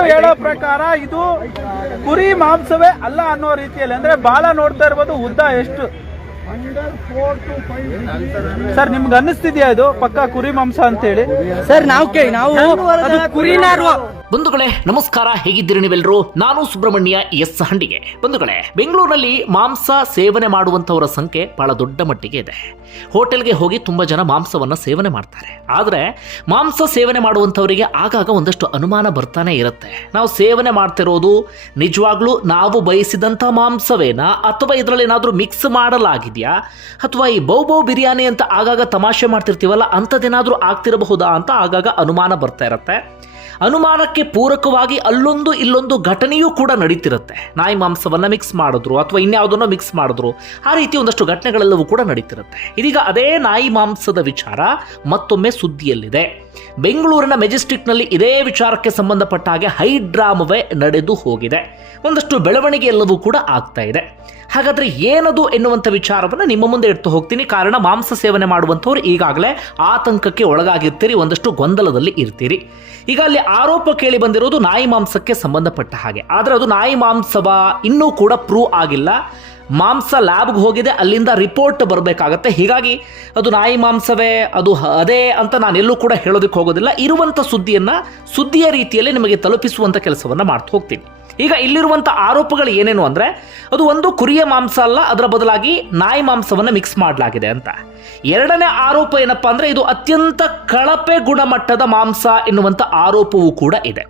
ಎಲ್ಲರೂ ಹೇಳೋ ಪ್ರಕಾರ ಇದು ಕುರಿ ಮಾಂಸವೇ ಅಲ್ಲ ಅನ್ನೋ ರೀತಿಯಲ್ಲಿ ಅಂದ್ರೆ ಬಾಲ ನೋಡ್ತಾ ಇರ್ಬೋದು ಉದ್ದ ಎಷ್ಟು? ಸರ್ ನಿಮ್ಗೆ ಅನ್ನಿಸ್ತಿದ್ಯಾ ಇದು ಪಕ್ಕ ಕುರಿ ಮಾಂಸ ಅಂತ ಹೇಳಿ ಸರ್ ನಾವು ಕೇಳಿ ನಾವು ಕುರಿನಾರು ಬಂಧುಗಳೇ, ನಮಸ್ಕಾರ, ಹೇಗಿದ್ದೀರಿ ನೀವೆಲ್ಲರೂ ನಾನು ಸುಬ್ರಹ್ಮಣ್ಯ ಎಸ್ ಹಂಡಿಗೆ. ಬಂಧುಗಳೇ, ಬೆಂಗಳೂರಿನಲ್ಲಿ ಮಾಂಸ ಸೇವನೆ ಮಾಡುವಂತವರ ಸಂಖ್ಯೆ ಬಹಳ ದೊಡ್ಡ ಮಟ್ಟಿಗೆ ಇದೆ. ಹೋಟೆಲ್ಗೆ ಹೋಗಿ ತುಂಬ ಜನ ಮಾಂಸವನ್ನ ಸೇವನೆ ಮಾಡ್ತಾರೆ. ಆದರೆ, ಮಾಂಸ ಸೇವನೆ ಮಾಡುವಂತವರಿಗೆ ಆಗಾಗ ಒಂದಷ್ಟು ಅನುಮಾನ ಬರ್ತಾನೆ ಇರುತ್ತೆ. ನಾವು ಸೇವನೆ ಮಾಡ್ತಿರೋದು, ನಿಜವಾಗ್ಲೂ ನಾವು ಬಯಸಿದಂಥ ಮಾಂಸವೇನಾ? ಅಥವಾ ಇದರಲ್ಲಿ ಏನಾದರೂ ಮಿಕ್ಸ್ ಮಾಡಲಾಗಿದೆಯಾ? ಅಥವಾ ಈ ಬೌ ಬೌ ಬಿರಿಯಾನಿ ಅಂತ ಆಗಾಗ ತಮಾಷೆ ಮಾಡ್ತಿರ್ತೀವಲ್ಲ, ಅಂಥದ್ದೇನಾದರೂ ಆಗ್ತಿರಬಹುದಾ ಅಂತ ಆಗಾಗ ಅನುಮಾನ ಬರ್ತಾ ಇರುತ್ತೆ. ಅನುಮಾನಕ್ಕೆ ಪೂರಕವಾಗಿ ಅಲ್ಲೊಂದು ಇಲ್ಲೊಂದು ಘಟನೆಯೂ ಕೂಡ ನಡೀತಿರುತ್ತೆ. ನಾಯಿ ಮಾಂಸವನ್ನು ಮಿಕ್ಸ್ ಮಾಡಿದ್ರು ಅಥವಾ ಇನ್ಯಾವುದನ್ನು ಮಿಕ್ಸ್ ಮಾಡಿದ್ರು, ಆ ರೀತಿ ಒಂದಷ್ಟು ಘಟನೆಗಳೆಲ್ಲವೂ ಕೂಡ ನಡೀತಿರುತ್ತೆ. ಇದೀಗ ಅದೇ ನಾಯಿ ಮಾಂಸದ ವಿಚಾರ ಮತ್ತೊಮ್ಮೆ ಸುದ್ದಿಯಲ್ಲಿದೆ. ಬೆಂಗಳೂರಿನ ಮೆಜೆಸ್ಟಿಕ್ನಲ್ಲಿ ಇದೇ ವಿಚಾರಕ್ಕೆ ಸಂಬಂಧಪಟ್ಟ ಹಾಗೆ ಹೈ ಡ್ರಾಮವೇ ನಡೆದು ಹೋಗಿದೆ. ಒಂದಷ್ಟು ಬೆಳವಣಿಗೆ ಎಲ್ಲವೂ ಕೂಡ ಆಗ್ತಾ ಇದೆ. ಹಾಗಾದರೆ ಏನದು ಎನ್ನುವಂಥ ವಿಚಾರವನ್ನು ನಿಮ್ಮ ಮುಂದೆ ಇಡ್ತು ಹೋಗ್ತೀನಿ. ಕಾರಣ ಮಾಂಸ ಸೇವನೆ ಮಾಡುವಂಥವ್ರು ಈಗಾಗಲೇ ಆತಂಕಕ್ಕೆ ಒಳಗಾಗಿರ್ತೀರಿ, ಒಂದಷ್ಟು ಗೊಂದಲದಲ್ಲಿ ಇರ್ತೀರಿ. ಈಗ ಅಲ್ಲಿ ಆರೋಪ ಕೇಳಿ ಬಂದಿರೋದು ನಾಯಿ ಮಾಂಸಕ್ಕೆ ಸಂಬಂಧಪಟ್ಟ ಹಾಗೆ. ಆದರೆ ಅದು ನಾಯಿ ಮಾಂಸವ ಇನ್ನೂ ಕೂಡ ಪ್ರೂವ್ ಆಗಿಲ್ಲ. ಮಾಂಸ ಲ್ಯಾಬ್ಗೆ ಹೋಗಿದೆ, ಅಲ್ಲಿಂದ ರಿಪೋರ್ಟ್ ಬರಬೇಕಾಗತ್ತೆ. ಹೀಗಾಗಿ ಅದು ನಾಯಿ ಮಾಂಸವೇ, ಅದು ಅದೇ ಅಂತ ನಾನು ಎಲ್ಲೂ ಕೂಡ ಹೇಳೋದಕ್ಕೆ ಹೋಗೋದಿಲ್ಲ. ಇರುವಂಥ ಸುದ್ದಿಯನ್ನು ಸುದ್ದಿಯ ರೀತಿಯಲ್ಲಿ ನಿಮಗೆ ತಲುಪಿಸುವಂಥ ಕೆಲಸವನ್ನು ಮಾಡ್ತಾ ಹೋಗ್ತೀನಿ. ಈಗ ಇಲ್ಲಿರುವಂಥ ಆರೋಪಗಳು ಏನೇನು ಅಂದರೆ, ಅದು ಒಂದು ಕುರಿಯ ಮಾಂಸ ಅಲ್ಲ, ಅದರ ಬದಲಾಗಿ ನಾಯಿ ಮಾಂಸವನ್ನು ಮಿಕ್ಸ್ ಮಾಡಲಾಗಿದೆ ಅಂತ. ಎರಡನೇ ಆರೋಪ ಏನಪ್ಪ ಅಂದರೆ, ಇದು ಅತ್ಯಂತ ಕಳಪೆ ಗುಣಮಟ್ಟದ ಮಾಂಸ ಎನ್ನುವಂಥ ಆರೋಪವೂ ಕೂಡ ಇದೆ.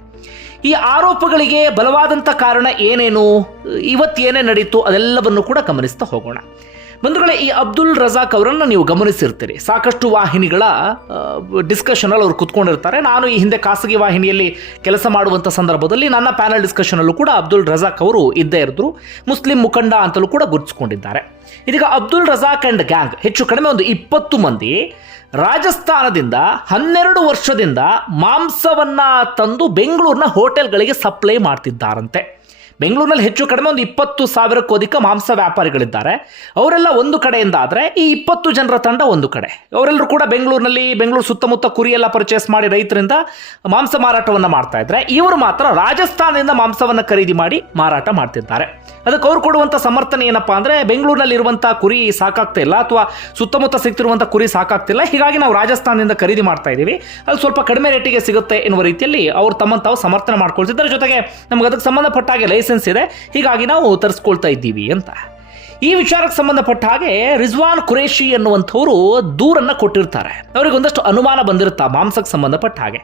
ಈ ಆರೋಪಗಳಿಗೆ ಬಲವಾದಂಥ ಕಾರಣ ಏನೇನು? ಇವತ್ತು ಏನೇ ನಡೀತು ಅದೆಲ್ಲವನ್ನು ಕೂಡ ಗಮನಿಸ್ತಾ ಹೋಗೋಣ. ಬಂಧುಗಳೇ, ಈ ಅಬ್ದುಲ್ ರಜಾಕ್ ಅವರನ್ನು ನೀವು ಗಮನಿಸಿರ್ತೀರಿ. ಸಾಕಷ್ಟು ವಾಹಿನಿಗಳ ಡಿಸ್ಕಷನಲ್ಲಿ ಅವರು ಕುತ್ಕೊಂಡಿರ್ತಾರೆ. ನಾನು ಈ ಹಿಂದೆ ಖಾಸಗಿ ವಾಹಿನಿಯಲ್ಲಿ ಕೆಲಸ ಮಾಡುವಂಥ ಸಂದರ್ಭದಲ್ಲಿ ನನ್ನ ಪ್ಯಾನಲ್ ಡಿಸ್ಕಷನಲ್ಲೂ ಕೂಡ ಅಬ್ದುಲ್ ರಜಾಕ್ ಅವರು ಇದ್ದೇ ಇರಿದ್ರು. ಮುಸ್ಲಿಂ ಮುಖಂಡ ಅಂತಲೂ ಕೂಡ ಗುರುತಿಸ್ಕೊಂಡಿದ್ದಾರೆ. ಇದೀಗ ಅಬ್ದುಲ್ ರಜಾಕ್ ಅಂಡ್ ಗ್ಯಾಂಗ್ ಹೆಚ್ಚು ಕಡಿಮೆ ಒಂದು ಇಪ್ಪತ್ತು ಮಂದಿ ರಾಜಸ್ಥಾನದಿಂದ ಹನ್ನೆರಡು ವರ್ಷದಿಂದ ಮಾಂಸವನ್ನ ತಂದು ಬೆಂಗಳೂರಿನ ಹೋಟೆಲ್ಗಳಿಗೆ ಸಪ್ಲೈ ಮಾಡ್ತಿದ್ದಾರಂತೆ. ಬೆಂಗಳೂರಿನಲ್ಲಿ ಹೆಚ್ಚು ಕಡಿಮೆ ಒಂದು ಇಪ್ಪತ್ತು ಸಾವಿರಕ್ಕೂ ಅಧಿಕ ಮಾಂಸ ವ್ಯಾಪಾರಿಗಳಿದ್ದಾರೆ. ಅವರೆಲ್ಲ ಒಂದು ಕಡೆಯಿಂದ ಆದರೆ ಈ ಇಪ್ಪತ್ತು ಜನರ ತಂಡ ಒಂದು ಕಡೆ. ಅವರೆಲ್ಲರೂ ಕೂಡ ಬೆಂಗಳೂರಿನಲ್ಲಿ, ಬೆಂಗಳೂರು ಸುತ್ತಮುತ್ತ ಕುರಿಯೆಲ್ಲ ಪರ್ಚೇಸ್ ಮಾಡಿ ರೈತರಿಂದ ಮಾಂಸ ಮಾರಾಟವನ್ನು ಮಾಡ್ತಾ ಇದ್ದಾರೆ ಇವರು ಮಾತ್ರ ರಾಜಸ್ಥಾನದಿಂದ ಮಾಂಸವನ್ನು ಖರೀದಿ ಮಾಡಿ ಮಾರಾಟ ಮಾಡ್ತಿದ್ದಾರೆ. ಅದಕ್ಕೆ ಅವ್ರು ಕೊಡುವಂಥ ಸಮರ್ಥನೆ ಏನಪ್ಪಾ ಅಂದರೆ ಬೆಂಗಳೂರಿನಲ್ಲಿ ಇರುವಂಥ ಕುರಿ ಸಾಕಾಗ್ತಾ ಇಲ್ಲ ಅಥವಾ ಸುತ್ತಮುತ್ತ ಸಿಗ್ತಿರುವಂಥ ಕುರಿ ಸಾಕಾಗ್ತಿಲ್ಲ ಹೀಗಾಗಿ ನಾವು ರಾಜಸ್ಥಾನದಿಂದ ಖರೀದಿ ಮಾಡ್ತಾ ಇದ್ದೀವಿ. ಅಲ್ಲಿ ಸ್ವಲ್ಪ ಕಡಿಮೆ ರೇಟಿಗೆ ಸಿಗುತ್ತೆ ಎನ್ನುವ ರೀತಿಯಲ್ಲಿ ಅವರು ತಮ್ಮನ್ನು ಸಮರ್ಥನೆ ಮಾಡ್ಕೊಳ್ತಿದ್ದಾರೆ. ಜೊತೆಗೆ ನಮ್ಗೆ ಅದಕ್ಕೆ ಸಂಬಂಧಪಟ್ಟ ಹಾಗೆ ಲೈಸೆನ್ಸ್ ಇದೆ. ಹೀಗಾಗಿ ನಾವು ತರಿಸ್ಕೊಳ್ತಾ ಇದ್ದೀವಿ ಅಂತ. ಈ ವಿಚಾರಕ್ಕೆ ಸಂಬಂಧಪಟ್ಟ ಹಾಗೆ ರಿಜ್ವಾನ್ ಖುರೇಶಿ ಎನ್ನುವಂಥವರು ದೂರನ್ನು ಕೊಟ್ಟಿರ್ತಾರೆ. ಅವ್ರಿಗೆ ಒಂದಷ್ಟು ಅನುಮಾನ ಆ ಮಾಂಸಕ್ಕೆ ಸಂಬಂಧಪಟ್ಟ ಹಾಗೆ.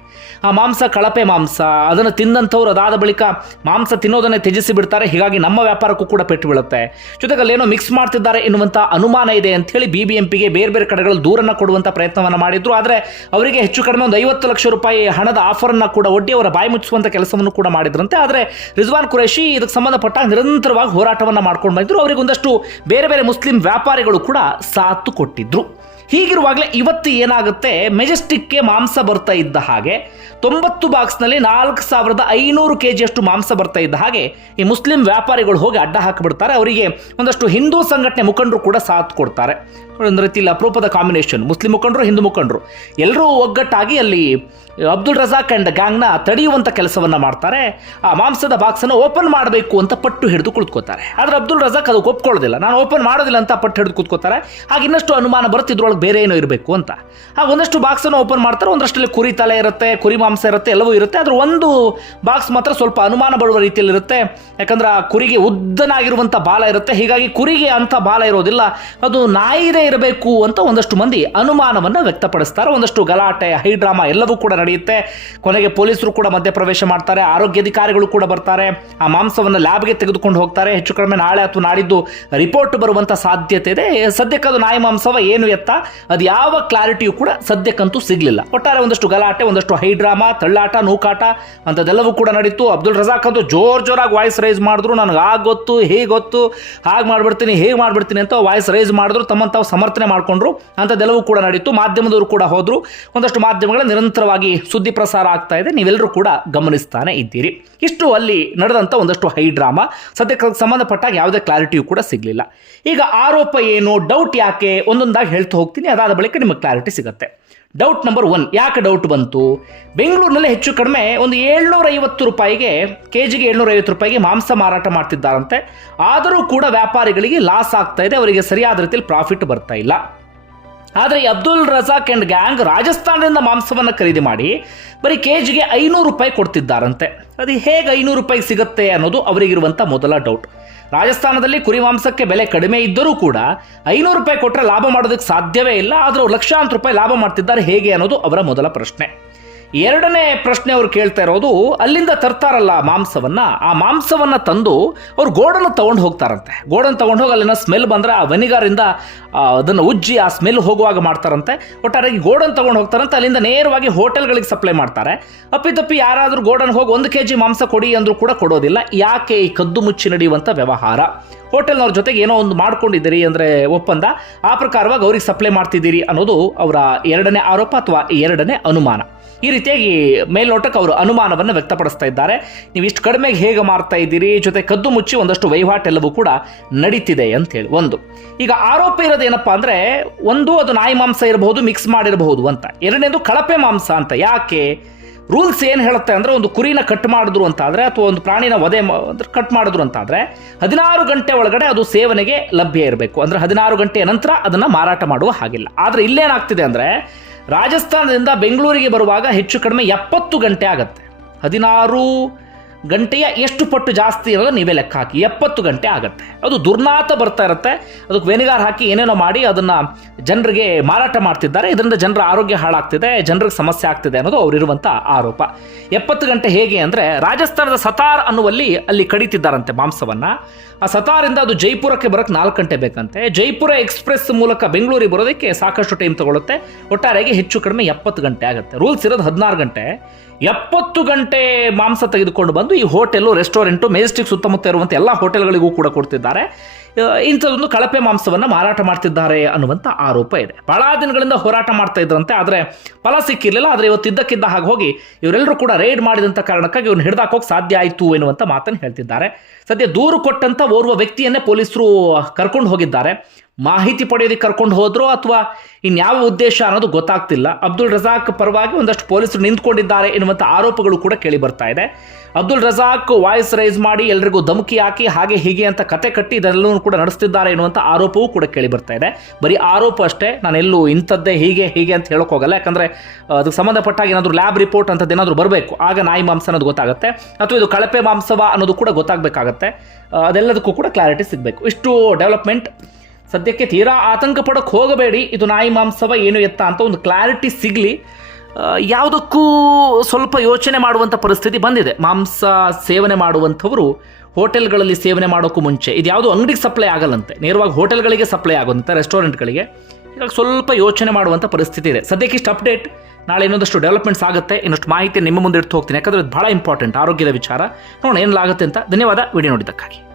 ಆ ಮಾಂಸ, ಕಳಪೆ ಮಾಂಸ, ಅದನ್ನು ತಿಂದಂಥವ್ರು ಅದಾದ ಬಳಿಕ ಮಾಂಸ ತಿನ್ನೋದನ್ನೇ ತ್ಯಜಿಸಿ ಬಿಡ್ತಾರೆ, ಹೀಗಾಗಿ ನಮ್ಮ ವ್ಯಾಪಾರಕ್ಕೂ ಕೂಡ ಪೆಟ್ಟು ಬೀಳುತ್ತೆ. ಜೊತೆಗೆ ಅಲ್ಲೇನೋ ಮಿಕ್ಸ್ ಮಾಡ್ತಿದ್ದಾರೆ ಎನ್ನುವಂಥ ಅನುಮಾನ ಇದೆ ಅಂತ ಹೇಳಿ ಬಿ ಬಿ ಎಂ ಪಿಗೆ ಬೇರೆ ಬೇರೆ ಕಡೆಗಳು ದೂರನ್ನು ಕೊಡುವಂಥ ಪ್ರಯತ್ನವನ್ನು ಮಾಡಿದ್ರು. ಆದರೆ ಅವರಿಗೆ ಹೆಚ್ಚು ಕಡಿಮೆ ಒಂದು ಐವತ್ತು ಲಕ್ಷ ರೂಪಾಯಿ ಹಣದ ಆಫರನ್ನು ಕೂಡ ಒಡ್ಡಿ ಅವರ ಬಾಯಿ ಮುಚ್ಚುವಂಥ ಕೆಲಸವನ್ನು ಕೂಡ ಮಾಡಿದ್ರಂತೆ. ಆದರೆ ರಿಜ್ವಾನ್ ಕುರೇಶಿ ಇದಕ್ಕೆ ಸಂಬಂಧಪಟ್ಟ ನಿರಂತರವಾಗಿ ಹೋರಾಟವನ್ನು ಮಾಡ್ಕೊಂಡು ಬಂದಿದ್ರು. ಅವರಿಗೆ ಒಂದಷ್ಟು ಬೇರೆ ಬೇರೆ ಮುಸ್ಲಿಂ ವ್ಯಾಪಾರಿಗಳು ಕೂಡ ಸಾಥ್ ಕೊಟ್ಟಿದ್ರು. ಹೀಗಿರುವಾಗಲೇ ಇವತ್ತು ಏನಾಗುತ್ತೆ? ಮೆಜೆಸ್ಟಿಕ್ಗೆ ಮಾಂಸ ಬರ್ತಾ ಇದ್ದ ಹಾಗೆ, ತೊಂಬತ್ತು ಬಾಕ್ಸ್ನಲ್ಲಿ ನಾಲ್ಕು ಸಾವಿರದ ಐನೂರು ಕೆ ಜಿಯಷ್ಟು ಮಾಂಸ ಬರ್ತಾ ಇದ್ದ ಹಾಗೆ ಈ ಮುಸ್ಲಿಂ ವ್ಯಾಪಾರಿಗಳು ಹೋಗಿ ಅಡ್ಡ ಹಾಕಿಬಿಡ್ತಾರೆ. ಅವರಿಗೆ ಒಂದಷ್ಟು ಹಿಂದೂ ಸಂಘಟನೆ ಮುಖಂಡರು ಕೂಡ ಸಾಥ್ ಕೊಡ್ತಾರೆ. ಒಂದು ರೀತಿಯಲ್ಲಿ ಅಪರೂಪದ ಕಾಂಬಿನೇಷನ್ ಮುಸ್ಲಿಂ ಮುಖಂಡರು, ಹಿಂದೂ ಮುಖಂಡರು. ಎಲ್ಲರೂ ಒಗ್ಗಟ್ಟಾಗಿ ಅಲ್ಲಿ ಅಬ್ದುಲ್ ರಜಾಕ್ ಅಂಡ್ ಗ್ಯಾಂಗ್ನ ತಡೆಯುವಂಥ ಕೆಲಸವನ್ನು ಮಾಡ್ತಾರೆ. ಆ ಮಾಂಸದ ಬಾಕ್ಸನ್ನು ಓಪನ್ ಮಾಡಬೇಕು ಅಂತ ಪಟ್ಟು ಹಿಡಿದು ಕುಳಿತುಕೋತಾರೆ. ಆದರೆ ಅಬ್ದುಲ್ ರಜಾಕ್ ಅದಕ್ಕೆ ಒಪ್ಕೊಳ್ಳೋದಿಲ್ಲ. ನಾನು ಓಪನ್ ಮಾಡೋದಿಲ್ಲ ಅಂತ ಪಟ್ಟು ಹಿಡಿದು ಕೂತ್ಕೋತಾರೆ. ಹಾಗೆ ಇನ್ನಷ್ಟು ಅನುಮಾನ ಬರುತ್ತೆ ಇದ್ರೊಳಗೆ ಬೇರೆ ಏನೋ ಇರಬೇಕು ಅಂತ. ಹಾಗೆ ಒಂದಷ್ಟು ಬಾಕ್ಸನ್ನು ಓಪನ್ ಮಾಡ್ತಾರೆ. ಒಂದಷ್ಟರಲ್ಲಿ ಕುರಿ ತಲೆ ಇರುತ್ತೆ, ಕುರಿ ಮಾಂಸ ಇರುತ್ತೆ, ಎಲ್ಲವೂ ಇರುತ್ತೆ. ಆದರೆ ಒಂದು ಬಾಕ್ಸ್ ಮಾತ್ರ ಸ್ವಲ್ಪ ಅನುಮಾನ ಬರುವ ರೀತಿಯಲ್ಲಿ ಇರುತ್ತೆ. ಯಾಕಂದ್ರೆ ಆ ಕುರಿಗೆ ಉದ್ದನಾಗಿರುವಂಥ ಬಾಲ ಇರುತ್ತೆ. ಹೀಗಾಗಿ ಕುರಿಗೆ ಅಂತ ಬಾಲ ಇರೋದಿಲ್ಲ. ಅದು ನಾಯಿದೇ ಇರಬೇಕು ಅಂತ ಒಂದಷ್ಟು ಮಂದಿ ಅನುಮಾನವನ್ನು ವ್ಯಕ್ತಪಡಿಸ್ತಾರೆ. ಒಂದಷ್ಟು ಗಲಾಟೆ, ಹೈಡ್ರಾಮಾ ಎಲ್ಲವೂ ಕೂಡ ನಡೆಯುತ್ತೆ. ಕೊನೆಗೆ ಪೊಲೀಸರು ಕೂಡ ಮಧ್ಯಪ್ರವೇಶ ಮಾಡ್ತಾರೆ. ಆರೋಗ್ಯಾಧಿಕಾರಿಗಳು ಕೂಡ ಬರ್ತಾರೆ. ಆ ಮಾಂಸವನ್ನು ಲ್ಯಾಬ್ಗೆ ತೆಗೆದುಕೊಂಡು ಹೋಗ್ತಾರೆ. ಹೆಚ್ಚು ಕಡಿಮೆ ನಾಳೆ ಅಥವಾ ನಾಡಿದ್ದು ರಿಪೋರ್ಟ್ ಬರುವಂಥ ಸಾಧ್ಯತೆ ಇದೆ. ಸದ್ಯಕ್ಕೆ ಅದು ನಾಯಮಾಂಸವ ಏನು ಎತ್ತ? ಅದು ಯಾವ ಕ್ಲಾರಿಟಿಯೂ ಕೂಡ ಸದ್ಯಕ್ಕಂತೂ ಸಿಗಲಿಲ್ಲ. ಒಟ್ಟಾರೆ ಒಂದಷ್ಟು ಗಲಾಟೆ, ಒಂದಷ್ಟು ಹೈಡ್ರಾಮಾ ತಳ್ಳಾಟ, ನೂಕಾಟ ಅಂಥದ್ದೆಲ್ಲವೂ ಕೂಡ ನಡೀತು. ಅಬ್ದುಲ್ ರಜಾಕ್ ಅಂತೂ ಜೋರ್ ಜೋರಾಗಿ ವಾಯ್ಸ್ ರೈಸ್ ಮಾಡಿದ್ರು. ನನಗೆ ಆಗ ಗೊತ್ತು, ಹೇಗೆ ಗೊತ್ತು, ಹಾಗೆ ಮಾಡ್ಬಿಡ್ತೀನಿ, ಹೇಗೆ ಮಾಡ್ಬಿಡ್ತೀನಿ ಅಂತ ವಾಯ್ಸ್ ರೈಸ್ ಮಾಡಿದ್ರು. ತಮ್ಮನ್ನು ತಾವು ಸಮರ್ಥನೆ ಮಾಡಿಕೊಂಡ್ರು. ಅಂಥದ್ದೆಲ್ಲವೂ ಕೂಡ ನಡೀತು. ಮಾಧ್ಯಮದವರು ಕೂಡ ಹೋದರು. ಒಂದಷ್ಟು ಮಾಧ್ಯಮಗಳ ನಿರಂತರವಾಗಿ ಸುದ್ದಿ ಪ್ರಸಾರ ಆಗ್ತಾ ಇದೆ. ನೀವೆಲ್ಲರೂ ಕೂಡ ಗಮನಿಸ್ತಾನೆ ಇದ್ದೀರಿ. ಇಷ್ಟು ಅಲ್ಲಿ ನಡೆದಂಥ ಒಂದಷ್ಟು ಹೈ ಡ್ರಾಮಾ ಸದ್ಯಕ್ಕೆ ಸಂಬಂಧಪಟ್ಟಾಗ ಯಾವುದೇ ಕ್ಲಾರಿಟಿಯೂ ಕೂಡ ಸಿಗಲಿಲ್ಲ. ಈಗ ಆರೋಪ ಏನು? ಡೌಟ್ ಯಾಕೆ? ಒಂದೊಂದಾಗಿ ಹೇಳ್ತಾ ಹೋಗ್ತೀನಿ. ಅದಾದ ಬಳಿಕ ನಿಮಗೆ ಕ್ಲಾರಿಟಿ ಸಿಗುತ್ತೆ. ಡೌಟ್ ನಂಬರ್ ಒನ್ ಯಾಕೆ ಡೌಟ್ ಬಂತು? ಬೆಂಗಳೂರಿನಲ್ಲಿ ಹೆಚ್ಚು ಕಡಿಮೆ ಒಂದು ಏಳ್ನೂರ ಐವತ್ತು ರೂಪಾಯಿಗೆ ಕೆ ಜಿಗೆ ಏಳ್ನೂರ ಐವತ್ತು ರೂಪಾಯಿಗೆ ಮಾಂಸ ಮಾರಾಟ ಮಾಡ್ತಿದ್ದಾರಂತೆ. ಆದರೂ ಕೂಡ ವ್ಯಾಪಾರಿಗಳಿಗೆ ಲಾಸ್ ಆಗ್ತಾ ಇದೆ. ಅವರಿಗೆ ಸರಿಯಾದ ರೀತಿಯಲ್ಲಿ ಪ್ರಾಫಿಟ್ ಬರ್ತಾ ಇಲ್ಲ. ಆದರೆ ಅಬ್ದುಲ್ ರಜಾಕ್ ಅಂಡ್ ಗ್ಯಾಂಗ್ ರಾಜಸ್ಥಾನದಿಂದ ಮಾಂಸವನ್ನು ಖರೀದಿ ಮಾಡಿ ಬರೀ ಕೆ ಜಿಗೆ ಐನೂರು ರೂಪಾಯಿ ಕೊಡ್ತಿದ್ದಾರಂತೆ. ಅದು ಹೇಗೆ ಐನೂರು ರೂಪಾಯಿ ಸಿಗುತ್ತೆ ಅನ್ನೋದು ಅವರಿಗಿರುವಂಥ ಮೊದಲ ಡೌಟ್ ರಾಜಸ್ಥಾನದಲ್ಲಿ ಕುರಿ ಮಾಂಸಕ್ಕೆ ಬೆಲೆ ಕಡಿಮೆ ಇದ್ದರೂ ಕೂಡ ಐನೂರು ರೂಪಾಯಿ ಕೊಟ್ಟರೆ ಲಾಭ ಮಾಡೋದಕ್ಕೆ ಸಾಧ್ಯವೇ ಇಲ್ಲ, ಆದರೂ ಲಕ್ಷಾಂತರ ರೂಪಾಯಿ ಲಾಭ ಮಾಡ್ತಿದ್ದಾರೆ ಹೇಗೆ ಅನ್ನೋದು ಅವರ ಮೊದಲ ಪ್ರಶ್ನೆ. ಎರಡನೇ ಪ್ರಶ್ನೆ ಅವ್ರು ಕೇಳ್ತಾ ಇರೋದು, ಅಲ್ಲಿಂದ ತರ್ತಾರಲ್ಲ ಮಾಂಸವನ್ನ, ಆ ಮಾಂಸವನ್ನ ತಂದು ಅವ್ರು ಗೋಡನ್ನು ತಗೊಂಡು ಹೋಗ್ತಾರಂತೆ. ಗೋಡನ್ ತಗೊಂಡು ಹೋಗಿ ಅಲ್ಲಿನ ಸ್ಮೆಲ್ ಬಂದ್ರೆ ಆ ವನಿಗಾರಿಂದ ಅದನ್ನು ಉಜ್ಜಿ ಆ ಸ್ಮೆಲ್ ಹೋಗುವಾಗ ಮಾಡ್ತಾರಂತೆ. ಒಟ್ಟಾರೆಯಾಗಿ ಗೋಡನ್ ತಗೊಂಡು ಹೋಗ್ತಾರಂತೆ, ಅಲ್ಲಿಂದ ನೇರವಾಗಿ ಹೋಟೆಲ್ಗಳಿಗೆ ಸಪ್ಲೈ ಮಾಡ್ತಾರೆ. ಅಪ್ಪಿತಪ್ಪಿ ಯಾರಾದರೂ ಗೋಡನ್ ಹೋಗಿ ಒಂದು ಕೆ ಜಿ ಮಾಂಸ ಕೊಡಿ ಅಂದ್ರೂ ಕೂಡ ಕೊಡೋದಿಲ್ಲ. ಯಾಕೆ ಈ ಕದ್ದು ಮುಚ್ಚಿ ನಡೆಯುವಂಥ ವ್ಯವಹಾರ? ಹೋಟೆಲ್ನವ್ರ ಜೊತೆಗೆ ಏನೋ ಒಂದು ಮಾಡ್ಕೊಂಡಿದ್ದೀರಿ ಅಂದರೆ ಒಪ್ಪಂದ. ಆ ಪ್ರಕಾರವಾಗಿ ಅವ್ರಿಗೆ ಸಪ್ಲೈ ಮಾಡ್ತಿದ್ದೀರಿ ಅನ್ನೋದು ಅವರ ಎರಡನೇ ಆರೋಪ ಅಥವಾ ಎರಡನೇ ಅನುಮಾನ. ಈ ರೀತಿಯಾಗಿ ಮೇಲ್ನೋಟಕ್ಕೆ ಅವರು ಅನುಮಾನವನ್ನು ವ್ಯಕ್ತಪಡಿಸ್ತಾ ಇದ್ದಾರೆ. ನೀವು ಇಷ್ಟು ಕಡಿಮೆಗೆ ಹೇಗೆ ಮಾರ್ತಾ ಇದ್ದೀರಿ? ಜೊತೆ ಕದ್ದು ಮುಚ್ಚಿ ಒಂದಷ್ಟು ವಹಿವಾಟೆಲ್ಲವೂ ಕೂಡ ನಡೀತಿದೆ ಅಂತ ಹೇಳಿ ಒಂದು. ಈಗ ಆರೋಪ ಇರೋದೇನಪ್ಪ ಅಂದರೆ, ಒಂದು ಅದು ನಾಯಿ ಮಾಂಸ ಇರಬಹುದು ಮಿಕ್ಸ್ ಮಾಡಿರಬಹುದು ಅಂತ. ಎರಡನೇದು ಕಳಪೆ ಮಾಂಸ ಅಂತ. ಯಾಕೆ? ರೂಲ್ಸ್ ಏನು ಹೇಳುತ್ತೆ ಅಂದರೆ, ಒಂದು ಕುರಿನ ಕಟ್ ಮಾಡಿದ್ರು ಅಂತ ಅಥವಾ ಒಂದು ಪ್ರಾಣಿನ ವಧೆ ಕಟ್ ಮಾಡಿದ್ರು ಅಂತ ಆದರೆ, ಹದಿನಾರು ಗಂಟೆ ಒಳಗಡೆ ಅದು ಸೇವನೆಗೆ ಲಭ್ಯ ಇರಬೇಕು. ಅಂದರೆ ಹದಿನಾರು ಗಂಟೆಯ ನಂತರ ಅದನ್ನು ಮಾರಾಟ ಮಾಡುವ ಹಾಗಿಲ್ಲ. ಆದರೆ ಇಲ್ಲೇನಾಗ್ತಿದೆ ಅಂದರೆ ರಾಜಸ್ಥಾನದಿಂದ ಬೆಂಗಳೂರಿಗೆ ಬರುವಾಗ ಹೆಚ್ಚು ಕಡಿಮೆ ಎಪ್ಪತ್ತು ಗಂಟೆ ಆಗುತ್ತೆ. ಹದಿನಾರು ಗಂಟೆಯ ಎಷ್ಟು ಪಟ್ಟು ಜಾಸ್ತಿ ಇರೋದು ನೀವೇ ಲೆಕ್ಕ ಹಾಕಿ ಎಪ್ಪತ್ತು ಗಂಟೆ ಆಗುತ್ತೆ. ಅದು ದುರ್ನಾತ ಬರ್ತಾ ಇರುತ್ತೆ. ಅದಕ್ಕೆ ವೆನಿಗಾರ್ ಹಾಕಿ ಏನೇನೋ ಮಾಡಿ ಅದನ್ನು ಜನರಿಗೆ ಮಾರಾಟ ಮಾಡ್ತಿದ್ದಾರೆ. ಇದರಿಂದ ಜನರ ಆರೋಗ್ಯ ಹಾಳಾಗ್ತಿದೆ, ಜನರಿಗೆ ಸಮಸ್ಯೆ ಆಗ್ತಿದೆ ಅನ್ನೋದು ಅವರಿರುವಂಥ ಆರೋಪ. ಎಪ್ಪತ್ತು ಗಂಟೆ ಹೇಗೆ ಅಂದರೆ ರಾಜಸ್ಥಾನದ ಸತಾರ್ ಅನ್ನುವಲ್ಲಿ ಅಲ್ಲಿ ಕಡಿತಿದ್ದಾರಂತೆ ಮಾಂಸವನ್ನು. ಆ ಸತಾರಿಂದ ಅದು ಜೈಪುರಕ್ಕೆ ಬರೋಕ್ಕೆ ನಾಲ್ಕು ಗಂಟೆ ಬೇಕಂತೆ. ಜೈಪುರ ಎಕ್ಸ್ಪ್ರೆಸ್ ಮೂಲಕ ಬೆಂಗಳೂರಿಗೆ ಬರೋದಕ್ಕೆ ಸಾಕಷ್ಟು ಟೈಮ್ ತಗೊಳ್ಳುತ್ತೆ ಒಟ್ಟಾರೆಯಾಗಿ ಹೆಚ್ಚು ಕಡಿಮೆ ಎಪ್ಪತ್ತು ಗಂಟೆ ಆಗುತ್ತೆ. ರೂಲ್ಸ್ ಇರೋದು ಹದಿನಾರು ಗಂಟೆ. ಎಪ್ಪತ್ತು ಗಂಟೆ ಮಾಂಸ ತೆಗೆದುಕೊಂಡು ಬಂದು ಈ ಹೋಟೆಲು, ರೆಸ್ಟೋರೆಂಟು, ಮೆಜೆಸ್ಟಿಕ್ ಸುತ್ತಮುತ್ತ ಇರುವಂಥ ಎಲ್ಲ ಹೋಟೆಲ್ಗಳಿಗೂ ಕೂಡ ಕೊಡ್ತಿದ್ದಾರೆ. ಇಂಥದ್ದೊಂದು ಕಳಪೆ ಮಾಂಸವನ್ನು ಮಾರಾಟ ಮಾಡ್ತಿದ್ದಾರೆ ಅನ್ನುವಂಥ ಆರೋಪ. ಇದೆ. ಬಹಳ ದಿನಗಳಿಂದ ಹೋರಾಟ ಮಾಡ್ತಾ ಇದ್ರಂತೆ, ಆದರೆ ಫಲ ಸಿಕ್ಕಿರಲಿಲ್ಲ. ಆದರೆ ಇವತ್ತು ಇದ್ದಕ್ಕಿದ್ದ ಹಾಗೆ ಹೋಗಿ ಇವರೆಲ್ಲರೂ ಕೂಡ ರೈಡ್ ಮಾಡಿದಂಥ ಕಾರಣಕ್ಕಾಗಿ ಇವ್ರನ್ನ ಹಿಡ್ದಾಕೋಕೆ ಸಾಧ್ಯ ಆಯಿತು ಎನ್ನುವಂಥ ಮಾತನ್ನು ಹೇಳ್ತಿದ್ದಾರೆ. ಸದ್ಯ ದೂರು ಕೊಟ್ಟಂಥ ಓರ್ವ ವ್ಯಕ್ತಿಯನ್ನೇ ಪೊಲೀಸರು ಕರ್ಕೊಂಡು ಹೋಗಿದ್ದಾರೆ. ಮಾಹಿತಿ ಪಡೆಯೋದಕ್ಕೆ ಕರ್ಕೊಂಡು ಹೋದ್ರು ಅಥವಾ ಇನ್ಯಾವ ಉದ್ದೇಶ ಅನ್ನೋದು ಗೊತ್ತಾಗ್ತಿಲ್ಲ. ಅಬ್ದುಲ್ ರಜಾಕ್ ಪರವಾಗಿ ಒಂದಷ್ಟು ಪೊಲೀಸರು ನಿಂತ್ಕೊಂಡಿದ್ದಾರೆ ಎನ್ನುವಂಥ ಆರೋಪಗಳು ಕೂಡ ಕೇಳಿ ಬರ್ತಾ ಇದೆ. ಅಬ್ದುಲ್ ರಜಾಕ್ ವಾಯ್ಸ್ ರೈಸ್ ಮಾಡಿ ಎಲ್ರಿಗೂ ಧಮಕಿ ಹಾಕಿ ಹಾಗೆ ಹೀಗೆ ಅಂತ ಕತೆ ಕಟ್ಟಿ ಇದೆಲ್ಲವೂ ಕೂಡ ನಡೆಸ್ತಿದ್ದಾರೆ ಎನ್ನುವಂಥ ಆರೋಪವೂ ಕೂಡ ಕೇಳಿ ಬರ್ತಾ ಇದೆ. ಬರೀ ಆರೋಪ ಅಷ್ಟೇ ಎಲ್ಲೂ ಇಂಥದ್ದೇ ಹೀಗೆ ಹೀಗೆ ಅಂತ ಹೇಳಕ್ ಹೋಗಲ್ಲ. ಯಾಕಂದ್ರೆ ಅದಕ್ಕೆ ಸಂಬಂಧಪಟ್ಟಾಗ ಏನಾದರೂ ಲ್ಯಾಬ್ ರಿಪೋರ್ಟ್ ಅಂತದ್ದು ಏನಾದರೂ ಬರಬೇಕು. ಆಗ ನಾಯಿ ಮಾಂಸ ಅನ್ನೋದು ಗೊತ್ತಾಗುತ್ತೆ. ಅಥವಾ ಇದು ಕಳಪೆ ಮಾಂಸವ ಅನ್ನೋದು ಕೂಡ ಗೊತ್ತಾಗಬೇಕಾಗತ್ತೆ. ಅದೆಲ್ಲದಕ್ಕೂ ಕೂಡ ಕ್ಲಾರಿಟಿ ಸಿಗಬೇಕು. ಇಷ್ಟು ಡೆವಲಪ್ಮೆಂಟ್ ಸದ್ಯಕ್ಕೆ ತೀರಾ ಆತಂಕ ಪಡೋಕ್ಕೆ ಹೋಗಬೇಡಿ. ಇದು ನಾಯಿ ಮಾಂಸವ ಏನು ಎತ್ತ ಅಂತ ಒಂದು ಕ್ಲಾರಿಟಿ ಸಿಗಲಿ. ಯಾವುದಕ್ಕೂ ಸ್ವಲ್ಪ ಯೋಚನೆ ಮಾಡುವಂಥ ಪರಿಸ್ಥಿತಿ ಬಂದಿದೆ. ಮಾಂಸ ಸೇವನೆ ಮಾಡುವಂಥವರು ಹೋಟೆಲ್ಗಳಲ್ಲಿ ಸೇವನೆ ಮಾಡೋಕ್ಕೂ ಮುಂಚೆ. ಇದು ಯಾವುದೋ ಅಂಗಡಿಗೆ ಸಪ್ಲೈ ಆಗಲ್ಲಂತೆ. ನೇರವಾಗಿ ಹೋಟೆಲ್ಗಳಿಗೆ ಸಪ್ಲೈ ಆಗುವಂತೆ ರೆಸ್ಟೋರೆಂಟ್ಗಳಿಗೆ ಈಗ ಸ್ವಲ್ಪ ಯೋಚನೆ ಮಾಡುವಂಥ ಪರಿಸ್ಥಿತಿ ಇದೆ. ಸದ್ಯಕ್ಕೆ ಇಷ್ಟು ಅಪ್ಡೇಟ್ ನಾಳೆ ಇನ್ನೊಂದಷ್ಟು ಡೆವಲಪ್ಮೆಂಟ್ಸ್ ಆಗುತ್ತೆ. ಇನ್ನಷ್ಟು ಮಾಹಿತಿ ನಿಮ್ಮ ಮುಂದೆ ಇಟ್ಟು ಹೋಗ್ತೀನಿ. ಯಾಕಂದರೆ ಇದು ಭಾಳ ಇಂಪಾರ್ಟೆಂಟ್ ಆರೋಗ್ಯದ ವಿಚಾರ. ನೋಡೋಣ ಏನಾಗುತ್ತೆ ಅಂತ. ಧನ್ಯವಾದ. ವಿಡಿಯೋ ನೋಡಿದ್ದಕ್ಕಾಗಿ.